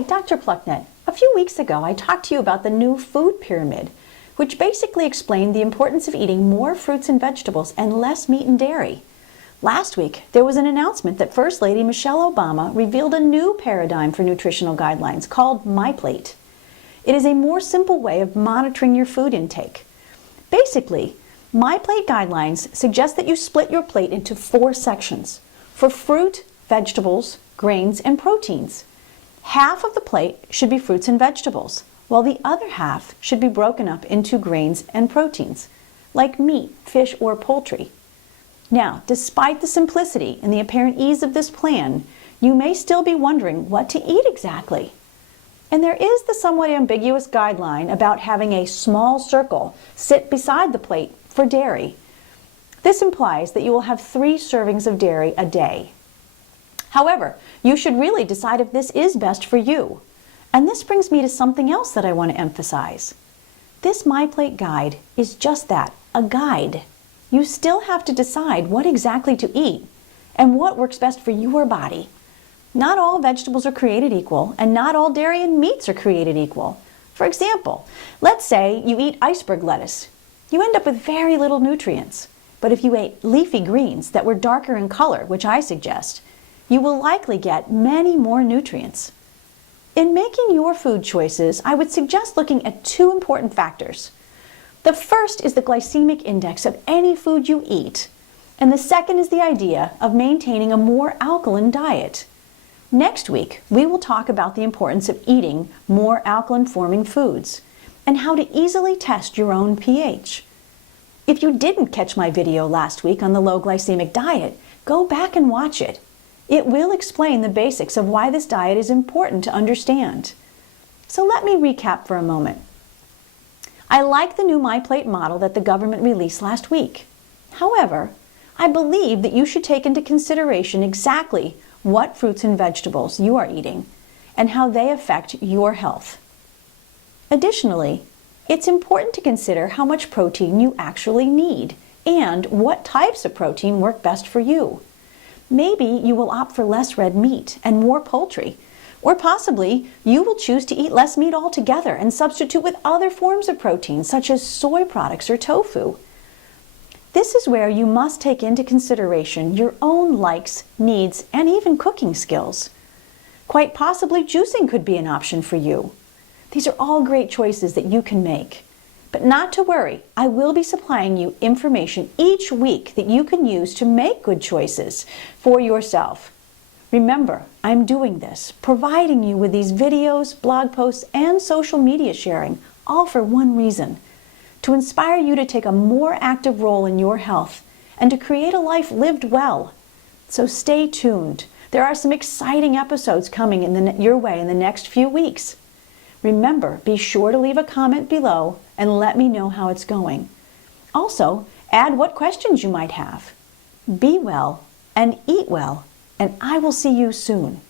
Hi, Dr. Plucknett. A few weeks ago, I talked to you about the new food pyramid, which basically explained the importance of eating more fruits and vegetables and less meat and dairy. Last week, there was an announcement that First Lady Michelle Obama revealed a new paradigm for nutritional guidelines called MyPlate. It is a more simple way of monitoring your food intake. Basically, MyPlate guidelines suggest that you split your plate into 4 sections for fruit, vegetables, grains, and proteins. Half of the plate should be fruits and vegetables, while the other half should be broken up into grains and proteins, like meat, fish, or poultry. Now, despite the simplicity and the apparent ease of this plan, you may still be wondering what to eat exactly. And there is the somewhat ambiguous guideline about having a small circle sit beside the plate for dairy. This implies that you will have 3 servings of dairy a day. However, you should really decide if this is best for you. And this brings me to something else that I want to emphasize. This MyPlate guide is just that, a guide. You still have to decide what exactly to eat and what works best for your body. Not all vegetables are created equal, and not all dairy and meats are created equal. For example, let's say you eat iceberg lettuce. You end up with very little nutrients. But if you ate leafy greens that were darker in color, which I suggest, you will likely get many more nutrients. In making your food choices, I would suggest looking at 2 important factors. The first is the glycemic index of any food you eat, and the second is the idea of maintaining a more alkaline diet. Next week, we will talk about the importance of eating more alkaline-forming foods and how to easily test your own pH. If you didn't catch my video last week on the low glycemic diet, go back and watch it. It will explain the basics of why this diet is important to understand. So let me recap for a moment. I like the new MyPlate model that the government released last week. However, I believe that you should take into consideration exactly what fruits and vegetables you are eating and how they affect your health. Additionally, it's important to consider how much protein you actually need and what types of protein work best for you. Maybe you will opt for less red meat and more poultry, or possibly you will choose to eat less meat altogether and substitute with other forms of protein such as soy products or tofu. This is where you must take into consideration your own likes, needs, and even cooking skills. Quite possibly juicing could be an option for you. These are all great choices that you can make. But not to worry, I will be supplying you information each week that you can use to make good choices for yourself. Remember, I'm doing this, providing you with these videos, blog posts, and social media sharing, all for one reason: to inspire you to take a more active role in your health and to create a life lived well. So stay tuned. There are some exciting episodes coming your way in the next few weeks. Remember, be sure to leave a comment below and let me know how it's going. Also, add what questions you might have. Be well and eat well, and I will see you soon.